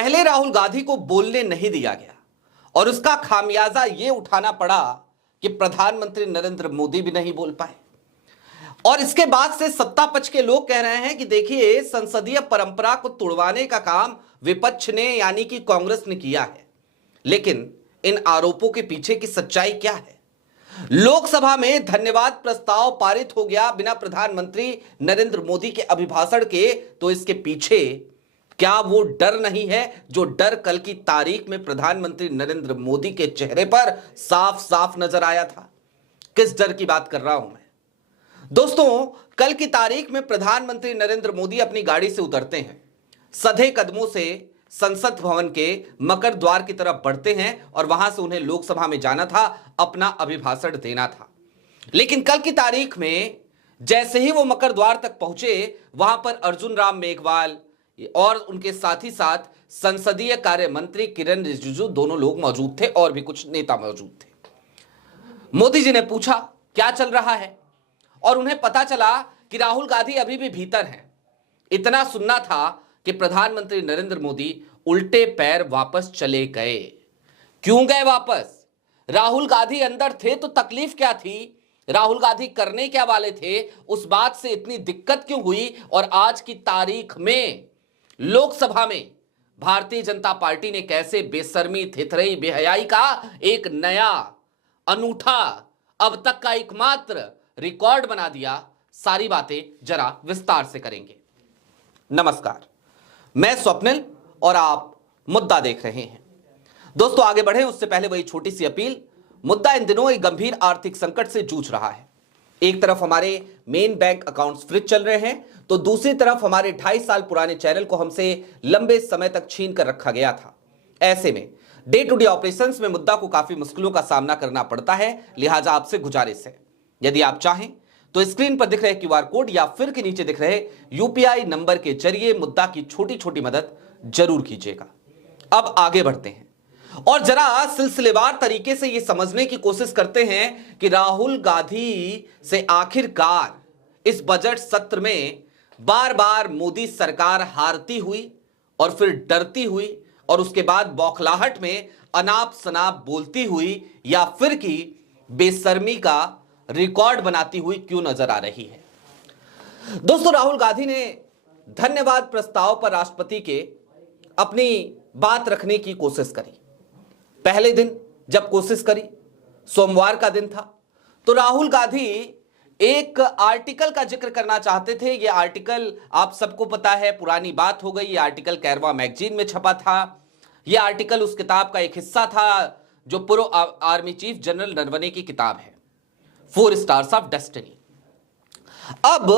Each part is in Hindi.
पहले राहुल गांधी को बोलने नहीं दिया गया और उसका खामियाजा यह उठाना पड़ा कि प्रधानमंत्री नरेंद्र मोदी भी नहीं बोल पाए। और इसके बाद से सत्ता पक्ष के लोग कह रहे हैं कि देखिए, संसदीय परंपरा को तोड़वाने का काम विपक्ष ने यानी कि कांग्रेस ने किया है। लेकिन इन आरोपों के पीछे की सच्चाई क्या है? लोकसभा में धन्यवाद प्रस्ताव पारित हो गया बिना प्रधानमंत्री नरेंद्र मोदी के अभिभाषण के, तो इसके पीछे क्या वो डर नहीं है जो डर कल की तारीख में प्रधानमंत्री नरेंद्र मोदी के चेहरे पर साफ साफ नजर आया था? किस डर की बात कर रहा हूं मैं? दोस्तों, कल की तारीख में प्रधानमंत्री नरेंद्र मोदी अपनी गाड़ी से उतरते हैं, सधे कदमों से संसद भवन के मकर द्वार की तरफ बढ़ते हैं और वहां से उन्हें लोकसभा में जाना था, अपना अभिभाषण देना था। लेकिन कल की तारीख में जैसे ही वो मकर द्वार तक पहुंचे, वहां पर अर्जुन राम मेघवाल और उनके साथ ही साथ संसदीय कार्य मंत्री किरण रिजिजू दोनों लोग मौजूद थे और भी कुछ नेता मौजूद थे। मोदी जी ने पूछा क्या चल रहा है, और उन्हें पता चला कि राहुल गांधी अभी भी भीतर हैं। इतना सुनना था कि प्रधानमंत्री नरेंद्र मोदी उल्टे पैर वापस चले गए। क्यों गए वापस? राहुल गांधी अंदर थे तो तकलीफ क्या थी? राहुल गांधी करने क्या वाले थे? उस बात से इतनी दिक्कत क्यों हुई? और आज की तारीख में लोकसभा में भारतीय जनता पार्टी ने कैसे बेशर्मी, थिथरई, बेहयाई का एक नया अनूठा, अब तक का एकमात्र रिकॉर्ड बना दिया। सारी बातें जरा विस्तार से करेंगे। नमस्कार, मैं स्वप्निल और आप मुद्दा देख रहे हैं। दोस्तों, आगे बढ़े उससे पहले वही छोटी सी अपील। मुद्दा इन दिनों एक गंभीर आर्थिक संकट से जूझ रहा है। एक तरफ हमारे मेन बैंक अकाउंट्स फ्रीज चल रहे हैं, तो दूसरी तरफ हमारे 2.5 साल पुराने चैनल को हमसे लंबे समय तक छीन कर रखा गया था। ऐसे में डे टू डे ऑपरेशंस में मुद्दा को काफी मुश्किलों का सामना करना पड़ता है। लिहाजा आपसे गुजारिश है, यदि आप चाहें तो स्क्रीन पर दिख रहे क्यूआर कोड या फिर के नीचे दिख रहे यूपीआई नंबर के जरिए मुद्दा की छोटी छोटी मदद जरूर कीजिएगा। अब आगे बढ़ते हैं और जरा सिलसिलेवार तरीके से यह समझने की कोशिश करते हैं कि राहुल गांधी से आखिरकार इस बजट सत्र में बार बार मोदी सरकार हारती हुई और फिर डरती हुई और उसके बाद बौखलाहट में अनाप शनाप बोलती हुई या फिर की बेशर्मी का रिकॉर्ड बनाती हुई क्यों नजर आ रही है? दोस्तों, राहुल गांधी ने धन्यवाद प्रस्ताव पर राष्ट्रपति के अपनी बात रखने की कोशिश करी। पहले दिन जब कोशिश करी, सोमवार का दिन था, तो राहुल गांधी एक आर्टिकल का जिक्र करना चाहते थे। यह आर्टिकल आप सबको पता है, पुरानी बात हो गई। यह आर्टिकल कैरवा मैगजीन में छपा था। यह आर्टिकल उस किताब का एक हिस्सा था जो पूर्व आर्मी चीफ जनरल नरवणे की किताब है, 4 स्टार्स ऑफ डेस्टिनी। अब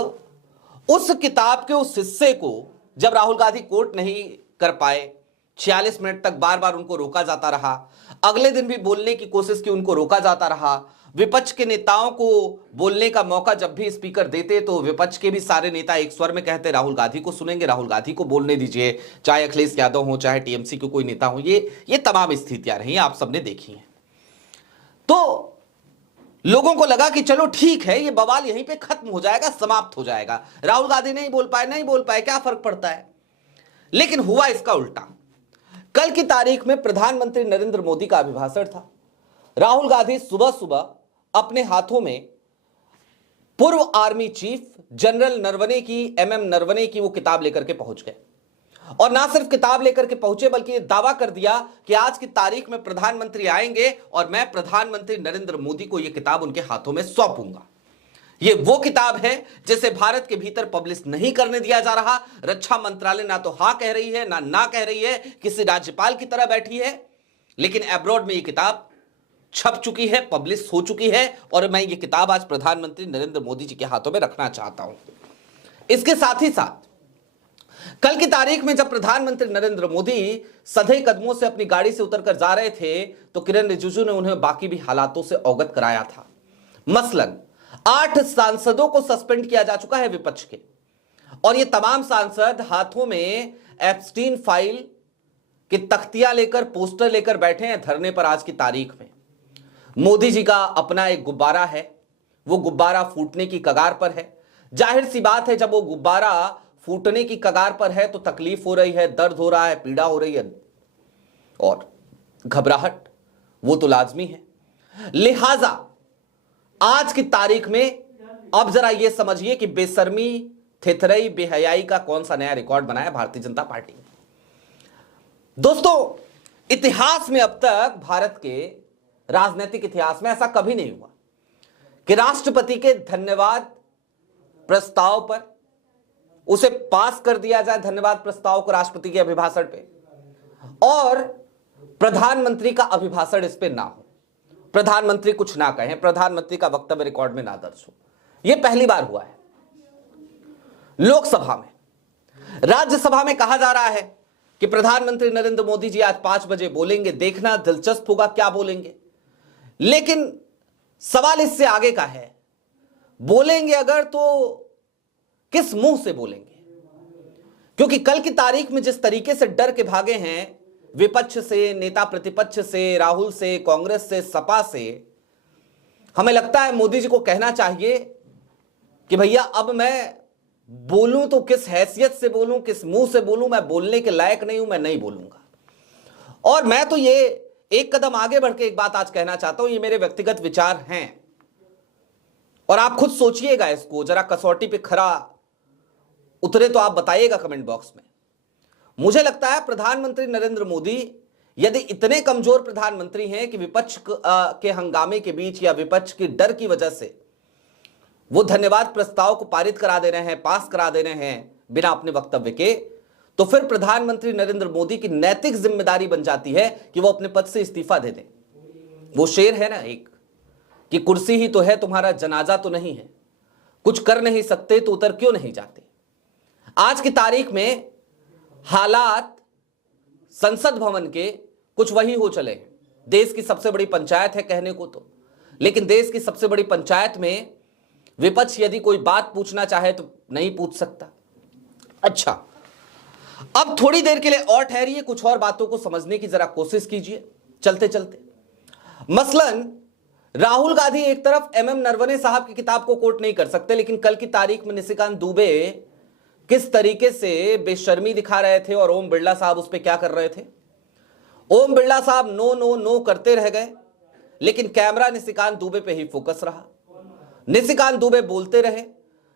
उस किताब के उस हिस्से को जब राहुल गांधी कोट नहीं कर पाए, 46 मिनट तक बार बार उनको रोका जाता रहा। अगले दिन भी बोलने की कोशिश की, उनको रोका जाता रहा। विपक्ष के नेताओं को बोलने का मौका जब भी स्पीकर देते तो विपक्ष के भी सारे नेता एक स्वर में कहते राहुल गांधी को सुनेंगे, राहुल गांधी को बोलने दीजिए, चाहे अखिलेश यादव हो, चाहे टीएमसी के कोई नेता हो। ये तमाम स्थितियां रही, आप सबने देखी हैं। तो लोगों को लगा कि चलो ठीक है, ये बवाल यहीं पे खत्म हो जाएगा, समाप्त हो जाएगा। राहुल गांधी नहीं बोल पाए, क्या फर्क पड़ता है? लेकिन हुआ इसका उल्टा। कल की तारीख में प्रधानमंत्री नरेंद्र मोदी का अभिभाषण था। राहुल गांधी सुबह सुबह अपने हाथों में पूर्व आर्मी चीफ जनरल नरवणे की, एमएम नरवणे की वो किताब लेकर के पहुंच गए। और ना सिर्फ किताब लेकर के पहुंचे, बल्कि दावा कर दिया कि आज की तारीख में प्रधानमंत्री आएंगे और मैं प्रधानमंत्री नरेंद्र मोदी को यह किताब उनके हाथों में सौंपूंगा। ये वो किताब है जिसे भारत के भीतर पब्लिश नहीं करने दिया जा रहा। रक्षा मंत्रालय ना तो हाँ कह रही है, ना कह रही है, किसी राज्यपाल की तरह बैठी है। लेकिन एब्रॉड में ये किताब छप चुकी है, पब्लिश हो चुकी है, और मैं ये किताब आज प्रधानमंत्री नरेंद्र मोदी जी के हाथों में रखना चाहता हूं। इसके साथ ही साथ कल की तारीख में जब प्रधानमंत्री नरेंद्र मोदी सधे कदमों से अपनी गाड़ी से उतरकर जा रहे थे, तो किरण रिजिजू ने उन्हें बाकी भी हालातों से अवगत कराया था। मसलन 8 सांसदों को सस्पेंड किया जा चुका है विपक्ष के, और ये तमाम सांसद हाथों में एप्स्टीन फाइल के तख्तियां लेकर, पोस्टर लेकर बैठे हैं धरने पर। आज की तारीख में मोदी जी का अपना एक गुब्बारा है, वो गुब्बारा फूटने की कगार पर है। जाहिर सी बात है, जब वो गुब्बारा फूटने की कगार पर है तो तकलीफ हो रही है, दर्द हो रहा है, पीड़ा हो रही है और घबराहट, वो तो लाजमी है। लिहाजा आज की तारीख में अब जरा यह समझिए कि बेशर्मी, थिथरई, बेहयाई का कौन सा नया रिकॉर्ड बनाया भारतीय जनता पार्टी ने। दोस्तों, इतिहास में अब तक, भारत के राजनीतिक इतिहास में ऐसा कभी नहीं हुआ कि राष्ट्रपति के धन्यवाद प्रस्ताव पर उसे पास कर दिया जाए, धन्यवाद प्रस्ताव को राष्ट्रपति के अभिभाषण पे, और प्रधानमंत्री का अभिभाषण इस पे ना हो, प्रधानमंत्री कुछ ना कहें, प्रधानमंत्री का वक्तव्य रिकॉर्ड में ना दर्ज हो। यह पहली बार हुआ है। लोकसभा में, राज्यसभा में कहा जा रहा है कि प्रधानमंत्री नरेंद्र मोदी जी आज 5 बजे बोलेंगे, देखना दिलचस्प होगा क्या बोलेंगे। लेकिन सवाल इससे आगे का है, बोलेंगे अगर तो किस मुंह से बोलेंगे? क्योंकि कल की तारीख में जिस तरीके से डर के भागे हैं विपक्ष से, नेता प्रतिपक्ष से, राहुल से, कांग्रेस से, सपा से, हमें लगता है मोदी जी को कहना चाहिए कि भैया अब मैं बोलूं तो किस हैसियत से बोलूं, किस मुंह से बोलूं, मैं बोलने के लायक नहीं हूं, मैं नहीं बोलूंगा। और मैं तो ये एक कदम आगे बढ़ के एक बात आज कहना चाहता हूं, ये मेरे व्यक्तिगत विचार हैं और आप खुद सोचिएगा, इसको जरा कसौटी पे खरा उतरे तो आप बताइएगा कमेंट बॉक्स में। मुझे लगता है प्रधानमंत्री नरेंद्र मोदी यदि इतने कमजोर प्रधानमंत्री हैं कि विपक्ष के हंगामे के बीच या विपक्ष के डर की वजह से वो धन्यवाद प्रस्ताव को पारित करा दे रहे हैं, पास करा दे रहे हैं बिना अपने वक्तव्य के, तो फिर प्रधानमंत्री नरेंद्र मोदी की नैतिक जिम्मेदारी बन जाती है कि वो अपने पद से इस्तीफा दे दें। वो शेर है ना एक, कि कुर्सी ही तो है तुम्हारा, जनाजा तो नहीं है, कुछ कर नहीं सकते तो उतर क्यों नहीं जाते। आज की तारीख में हालात संसद भवन के कुछ वही हो चले हैं। देश की सबसे बड़ी पंचायत है कहने को तो, लेकिन देश की सबसे बड़ी पंचायत में विपक्ष यदि कोई बात पूछना चाहे तो नहीं पूछ सकता। अच्छा, अब थोड़ी देर के लिए और ठहरिए, कुछ और बातों को समझने की जरा कोशिश कीजिए चलते चलते। मसलन राहुल गांधी एक तरफ एमएम नरवणे साहब की किताब को कोट नहीं कर सकते, लेकिन कल की तारीख में निशिकांत दुबे किस तरीके से बेशर्मी दिखा रहे थे और ओम बिरला साहब उस पर क्या कर रहे थे। ओम बिरला साहब नो नो नो करते रह गए, लेकिन कैमरा निशिकांत दुबे पे ही फोकस रहा। निशिकांत दुबे बोलते रहे।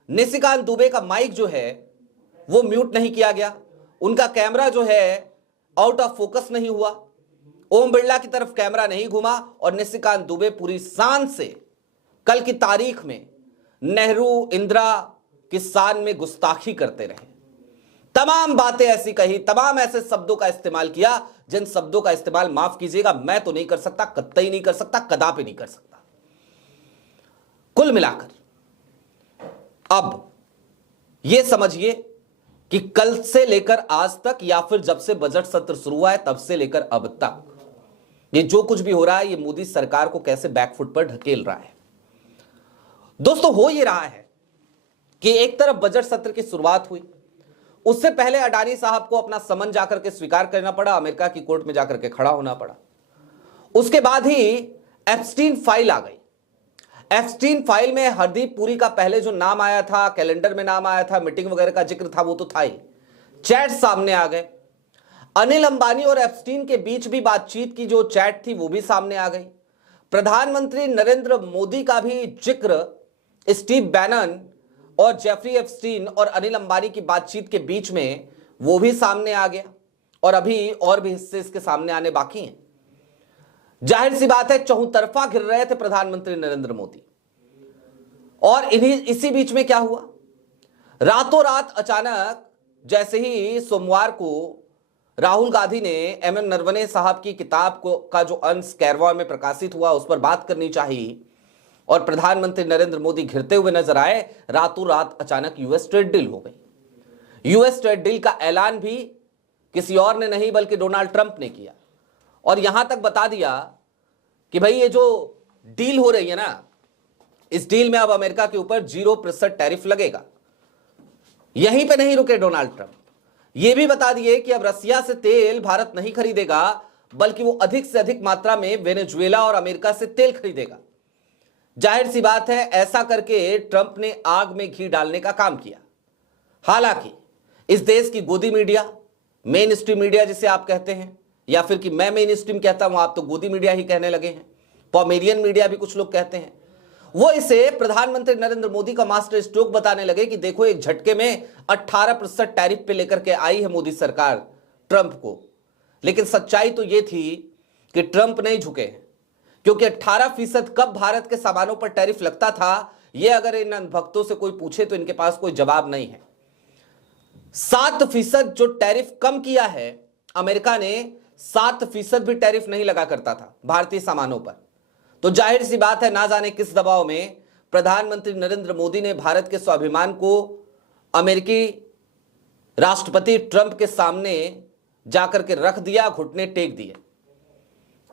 निशिकांत दुबे का माइक जो है वो म्यूट नहीं किया गया, उनका कैमरा जो है आउट ऑफ फोकस नहीं हुआ, ओम बिरला की तरफ कैमरा नहीं घुमा और निशिकांत दुबे पूरी शान से कल की तारीख में नेहरू, इंदिरा की शान में गुस्ताखी करते रहे। तमाम बातें ऐसी कही, तमाम ऐसे शब्दों का इस्तेमाल किया जिन शब्दों का इस्तेमाल, माफ कीजिएगा, मैं तो नहीं कर सकता, कतई नहीं कर सकता, कदापि नहीं कर सकता। कुल मिलाकर अब यह समझिए कि कल से लेकर आज तक या फिर जब से बजट सत्र शुरू हुआ है तब से लेकर अब तक ये जो कुछ भी हो रहा है, ये मोदी सरकार को कैसे बैकफुट पर ढकेल रहा है। दोस्तों, हो ये रहा है कि एक तरफ बजट सत्र की शुरुआत हुई, उससे पहले अडानी साहब को अपना समन जाकर के स्वीकार करना पड़ा, अमेरिका की कोर्ट में जाकर के खड़ा होना पड़ा। उसके बाद ही एप्स्टीन फाइल आ गई। एप्स्टीन फाइल में हरदीप पुरी का पहले जो नाम आया था, कैलेंडर में नाम आया था, मीटिंग वगैरह का जिक्र था, वो तो था ही। चैट सामने आ गए। अनिल अंबानी और एप्स्टीन के बीच भी बातचीत की जो चैट थी वो भी सामने आ गई। प्रधानमंत्री नरेंद्र मोदी का भी जिक्र स्टीव बैनन और जेफरी एप्स्टीन और अनिल अंबानी की बातचीत के बीच में वो भी सामने आ गया और अभी और भी हिस्से इसके सामने आने बाकी हैं। जाहिर सी बात है चौतरफा घिर रहे थे प्रधानमंत्री नरेंद्र मोदी। और इसी बीच में क्या हुआ, रातों रात अचानक जैसे ही सोमवार को राहुल गांधी ने एमएम नरवणे साहब की किताब का जो अंश कैरवा में प्रकाशित हुआ उस पर बात करनी चाहिए और प्रधानमंत्री नरेंद्र मोदी घिरते हुए नजर आए, रातों रात अचानक यूएस ट्रेड डील हो गई। यूएस ट्रेड डील का ऐलान भी किसी और ने नहीं बल्कि डोनाल्ड ट्रंप ने किया और यहां तक बता दिया कि भाई ये जो डील हो रही है ना, इस डील में अब अमेरिका के ऊपर 0% टैरिफ लगेगा। यहीं पे नहीं रुके डोनाल्ड ट्रंप, ये भी बता दिए कि अब रसिया से तेल भारत नहीं खरीदेगा बल्कि वो अधिक से अधिक मात्रा में वेनेजुएला और अमेरिका से तेल खरीदेगा। जाहिर सी बात है ऐसा करके ट्रंप ने आग में घी डालने का काम किया। हालांकि इस देश की गोदी मीडिया, मेन स्ट्रीम मीडिया जिसे आप कहते हैं, या फिर कि मैं मेन स्ट्रीम कहता हूं, आप तो गोदी मीडिया ही कहने लगे हैं, पॉमेरियन मीडिया भी कुछ लोग कहते हैं, वो इसे प्रधानमंत्री नरेंद्र मोदी का मास्टर स्ट्रोक बताने लगे कि देखो एक झटके में 18% टैरिफ पे लेकर के आई है मोदी सरकार ट्रंप को। लेकिन सच्चाई तो ये थी कि ट्रंप नहीं झुके हैं, क्योंकि 18% कब भारत के सामानों पर टैरिफ लगता था, यह अगर इन भक्तों से कोई पूछे तो इनके पास कोई जवाब नहीं है। 7% जो टैरिफ कम किया है अमेरिका ने, 7% भी टैरिफ नहीं लगा करता था भारतीय सामानों पर। तो जाहिर सी बात है, ना जाने किस दबाव में प्रधानमंत्री नरेंद्र मोदी ने भारत के स्वाभिमान को अमेरिकी राष्ट्रपति ट्रंप के सामने जाकर के रख दिया, घुटने टेक दिए।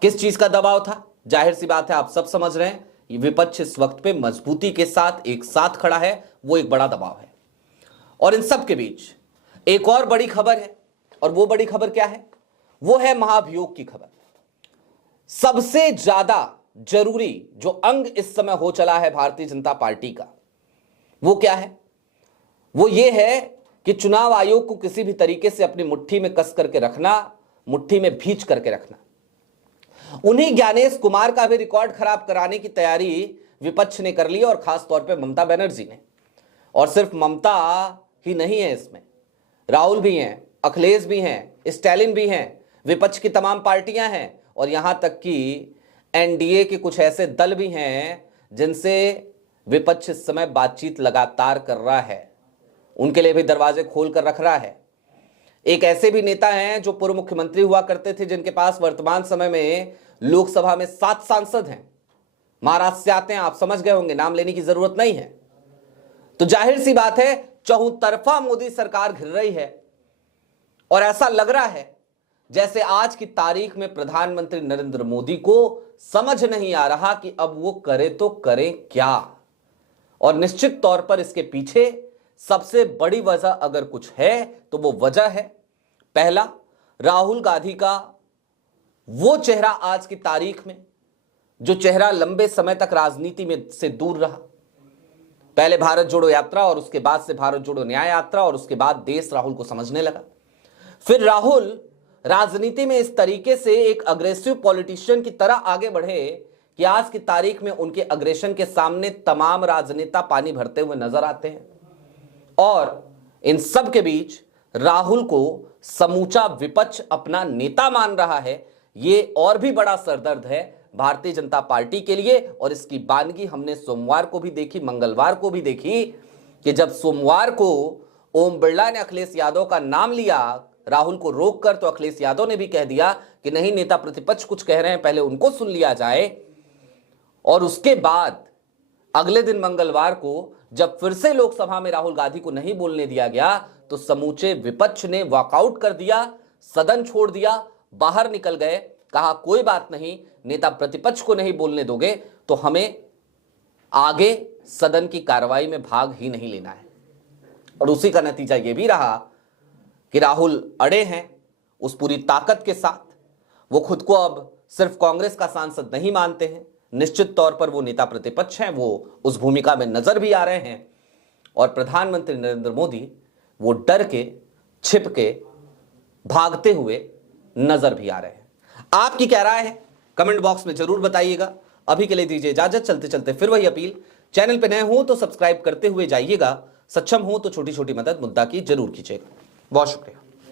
किस चीज का दबाव था? जाहिर सी बात है, आप सब समझ रहे हैं, ये विपक्ष इस वक्त पे मजबूती के साथ एक साथ खड़ा है, वो एक बड़ा दबाव है। और इन सब के बीच एक और बड़ी खबर है, और वो बड़ी खबर क्या है? वो है महाभियोग की खबर। सबसे ज्यादा जरूरी जो अंग इस समय हो चला है भारतीय जनता पार्टी का, वो क्या है? वो ये है कि चुनाव आयोग को किसी भी तरीके से अपनी मुट्ठी में कस करके रखना, मुट्ठी में भींच करके रखना। उन्हीं ज्ञानेश कुमार का भी रिकॉर्ड खराब कराने की तैयारी विपक्ष ने कर ली, और खास तौर पे ममता बनर्जी ने। और सिर्फ ममता ही नहीं है इसमें, राहुल भी हैं, अखिलेश भी हैं, स्टालिन भी हैं, विपक्ष की तमाम पार्टियां हैं, और यहां तक कि एनडीए के कुछ ऐसे दल भी हैं जिनसे विपक्ष इस समय बातचीत लगातार कर रहा है, उनके लिए भी दरवाजे खोल कर रख रहा है। एक ऐसे भी नेता हैं जो पूर्व मुख्यमंत्री हुआ करते थे, जिनके पास वर्तमान समय में लोकसभा में 7 सांसद हैं, महाराष्ट्र से आते हैं, आप समझ गए होंगे, नाम लेने की जरूरत नहीं है। तो जाहिर सी बात है, चहुतरफा मोदी सरकार घिर रही है, और ऐसा लग रहा है जैसे आज की तारीख में प्रधानमंत्री नरेंद्र मोदी को समझ नहीं आ रहा कि अब वो करे तो करे क्या। और निश्चित तौर पर इसके पीछे सबसे बड़ी वजह अगर कुछ है तो वो वजह है, पहला, राहुल गांधी का वो चेहरा आज की तारीख में, जो चेहरा लंबे समय तक राजनीति में से दूर रहा। पहले भारत जोड़ो यात्रा, और उसके बाद से भारत जोड़ो न्याय यात्रा, और उसके बाद देश राहुल को समझने लगा। फिर राहुल राजनीति में इस तरीके से एक अग्रेसिव पॉलिटिशियन की तरह आगे बढ़े कि आज की तारीख में उनके अग्रेशन के सामने तमाम राजनेता पानी भरते हुए नजर आते हैं। और इन सब के बीच राहुल को समूचा विपक्ष अपना नेता मान रहा है, ये और भी बड़ा सरदर्द है भारतीय जनता पार्टी के लिए। और इसकी बानगी हमने सोमवार को भी देखी, मंगलवार को भी देखी, कि जब सोमवार को ओम बिरला ने अखिलेश यादव का नाम लिया राहुल को रोककर, तो अखिलेश यादव ने भी कह दिया कि नहीं, नेता प्रतिपक्ष कुछ कह रहे हैं, पहले उनको सुन लिया जाए। और उसके बाद अगले दिन मंगलवार को जब फिर से लोकसभा में राहुल गांधी को नहीं बोलने दिया गया, तो समूचे विपक्ष ने वॉकआउट कर दिया, सदन छोड़ दिया, बाहर निकल गए, कहा कोई बात नहीं, नेता प्रतिपक्ष को नहीं बोलने दोगे तो हमें आगे सदन की कार्रवाई में भाग ही नहीं लेना है। और उसी का नतीजा यह भी रहा कि राहुल अड़े हैं उस पूरी ताकत के साथ। वो खुद को अब सिर्फ कांग्रेस का सांसद नहीं मानते हैं, निश्चित तौर पर वो नेता प्रतिपक्ष हैं, वो उस भूमिका में नजर भी आ रहे हैं। और प्रधानमंत्री नरेंद्र मोदी वो डर के, छिप के, भागते हुए नजर भी आ रहे हैं। आपकी क्या राय है कमेंट बॉक्स में जरूर बताइएगा। अभी के लिए दीजिए इजाजत, चलते चलते फिर वही अपील, चैनल पे नए हो तो सब्सक्राइब करते हुए जाइएगा, सक्षम हो तो छोटी छोटी मदद मुद्दा की जरूर कीजिएगा। बहुत शुक्रिया।